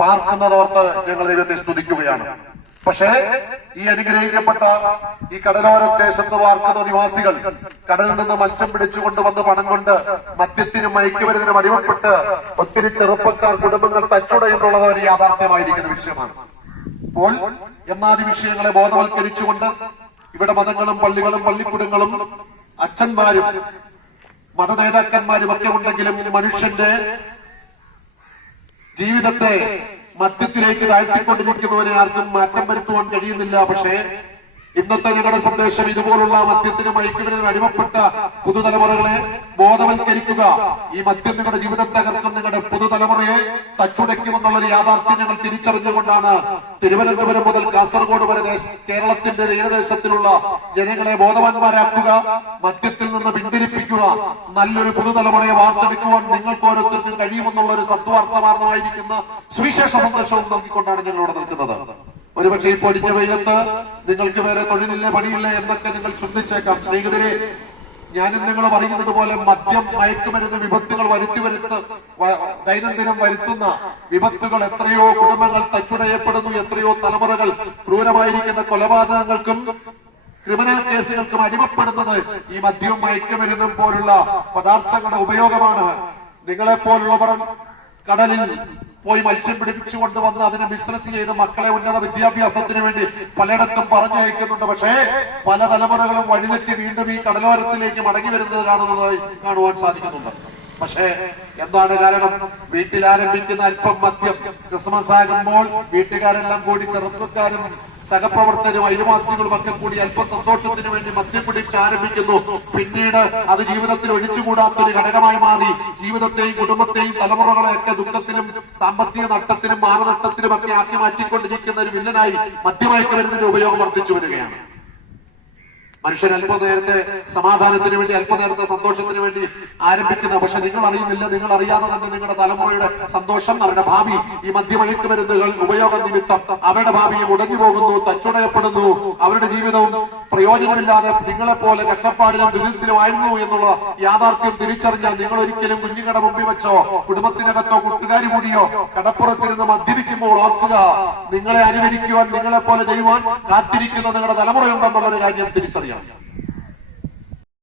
പാർക്കുന്നതോർത്ത് ഞങ്ങൾ ദൈവത്തെ സ്തുതിക്കുകയാണ്. പക്ഷേ ഈ അനുഗ്രഹിക്കപ്പെട്ട ഈ കടലോര ദേശത്ത് പാർക്കുന്ന നിവാസികൾ കടലിൽ നിന്ന് മത്സ്യം പിടിച്ചുകൊണ്ടുവന്ന് പണം കൊണ്ട് മദ്യത്തിനും മയക്കുമരുന്നിനും അടിമപ്പെട്ട് ഒത്തിരി ചെറുപ്പക്കാർ കുടുംബങ്ങൾ തച്ചുടയുന്നുള്ളത് ഒരു യാഥാർത്ഥ്യമായിരിക്കുന്ന വിഷയമാണ്. അപ്പോൾ എന്നാദി വിഷയങ്ങളെ ബോധവൽക്കരിച്ചുകൊണ്ട് ഇവിടെ മതങ്ങളും പള്ളികളും പള്ളിക്കൂടങ്ങളും അച്ഛന്മാരും മത നേതാക്കന്മാരും ഒക്കെ ഉണ്ടെങ്കിലും മനുഷ്യന്റെ ജീവിതത്തെ മദ്യത്തിലേക്ക് താഴ്ത്തിക്കൊണ്ടിരിക്കുന്നവരെ ആർക്കും മാറ്റം വരുത്തുവാൻ കഴിയുന്നില്ല. പക്ഷേ ഇന്നത്തെ ഞങ്ങളുടെ സന്ദേശം ഇതുപോലുള്ള മദ്യത്തിനും മയക്കുമരുന്നിനും അടിമപ്പെട്ട പുതുതലമുറകളെ ബോധവൽക്കരിക്കുക. ഈ മദ്യം നിങ്ങളുടെ ജീവിതം തകർക്കും, നിങ്ങളുടെ പുതുതലമുറയെ തച്ചുടയ്ക്കുമെന്നുള്ളൊരു യാഥാർത്ഥ്യം ഞങ്ങൾ തിരിച്ചറിഞ്ഞുകൊണ്ടാണ് തിരുവനന്തപുരം മുതൽ കാസർഗോഡ് വരെ കേരളത്തിന്റെ തീരദേശത്തിലുള്ള ജനങ്ങളെ ബോധവാന്മാരാക്കുക, മദ്യത്തിൽ നിന്ന് പിന്തിരിപ്പിക്കുക, നല്ലൊരു പുതുതലമുറയെ വാർത്തെടുക്കുവാൻ നിങ്ങൾക്ക് ഓരോരുത്തർക്കും കഴിയുമെന്നുള്ള ഒരു സത്വാർത്ഥമാർന്നമായിരിക്കുന്ന സുവിശേഷ സന്ദേശവും നൽകിക്കൊണ്ടാണ് ഞങ്ങൾ ഇവിടെ നിൽക്കുന്നത്. ഒരുപക്ഷെ ഈ പൊടിഞ്ഞ വെയിലത്ത് നിങ്ങൾക്ക് വേറെ തൊഴിലില്ല, പണിയില്ല എന്നൊക്കെ നിങ്ങൾ ചിന്തിച്ചേക്കാം. സ്നേഹിതരെ, ഞാനും നിങ്ങൾ പറയുന്നത് പോലെ മദ്യം മയക്കുമരുന്ന് വിപത്തുകൾ ദൈനംദിനം വരുത്തുന്ന വിപത്തുകൾ എത്രയോ കുടുംബങ്ങൾ തച്ചുടയപ്പെടുന്നു, എത്രയോ തലമുറകൾ ക്രൂരമായിരിക്കുന്ന കൊലപാതകങ്ങൾക്കും ക്രിമിനൽ കേസുകൾക്കും അടിമപ്പെടുന്നത് ഈ മദ്യവും മയക്കുമരുന്നും പോലുള്ള പദാർത്ഥങ്ങളുടെ ഉപയോഗമാണ്. നിങ്ങളെപ്പോലുള്ളവർ കടലിൽ പോയി മത്സ്യം പിടിപ്പിച്ചു കൊണ്ടുവന്ന് അതിനെ ബിസിനസ് ചെയ്ത് മക്കളെ ഉന്നത വിദ്യാഭ്യാസത്തിന് വേണ്ടി പലയിടത്തും പറഞ്ഞയക്കുന്നുണ്ട്. പക്ഷേ പല തലമുറകളും വഴിതെറ്റി വീണ്ടും ഈ കടലോരത്തിലേക്ക് മടങ്ങി വരുന്നത് കാണുവാൻ സാധിക്കുന്നുണ്ട്. പക്ഷേ എന്താണ് കാരണം? വീട്ടിൽ ആരംഭിക്കുന്ന അല്പം മദ്യം ക്രിസ്മസ് ആകുമ്പോൾ വീട്ടുകാരെല്ലാം കൂടി ചെറുപ്പക്കാരും സഹപ്രവർത്തകരും അയൽവാസികളും ഒക്കെ കൂടി അല്പ സന്തോഷത്തിന് വേണ്ടി മദ്യം പിടിച്ച് ആരംഭിക്കുന്നു. പിന്നീട് അത് ജീവിതത്തിൽ ഒഴിച്ചുകൂടാത്തൊരു ഘടകമായി മാറി ജീവിതത്തെയും കുടുംബത്തെയും തലമുറകളെയൊക്കെ ദുഃഖത്തിലും സാമ്പത്തിക നഷ്ടത്തിലും മാനനഷ്ടത്തിലും ഒക്കെ ആക്കി മാറ്റിക്കൊണ്ടിരിക്കുന്ന ഒരു വില്ലനായി മദ്യമയക്കുമരുന്നിന്റെ ഉപയോഗം വർദ്ധിച്ചു വരികയാണ്. മനുഷ്യൻ അല്പനേരത്തെ സമാധാനത്തിന് വേണ്ടി, അല്പനേരത്തെ സന്തോഷത്തിന് വേണ്ടി ആരംഭിക്കുന്ന, പക്ഷെ നിങ്ങൾ അറിയുന്നില്ല, നിങ്ങൾ അറിയാതെ തന്നെ നിങ്ങളുടെ തലമുറയുടെ സന്തോഷം, അവരുടെ ഭാവി ഈ മദ്യമയക്കുമരുന്നുകൾ ഉപയോഗം നിമിത്തം അവരുടെ ഭാവിയെ മുടങ്ങി പോകുന്നു, തച്ചുടയപ്പെടുന്നു. അവരുടെ ജീവിതവും പ്രയോജനമില്ലാതെ നിങ്ങളെപ്പോലെ കഷ്ടപ്പാടിലും ദുരിതത്തിലുമായിരുന്നു എന്നുള്ള യാഥാർത്ഥ്യം തിരിച്ചറിഞ്ഞാൽ നിങ്ങൾ ഒരിക്കലും കുഞ്ഞുങ്ങളുടെ മുമ്പിൽ വെച്ചോ കുടുംബത്തിനകത്തോ കൂട്ടുകാരി കൂടിയോ കടപ്പുറത്തിരുന്ന് മദ്യപിക്കുമ്പോൾ ഓർക്കുക, നിങ്ങളെ അനുകരിക്കുവാൻ, നിങ്ങളെപ്പോലെ ചെയ്യുവാൻ കാത്തിരിക്കുന്ന നിങ്ങളുടെ തലമുറയുണ്ടെന്നുള്ളൊരു കാര്യം തിരിച്ചറിയാം.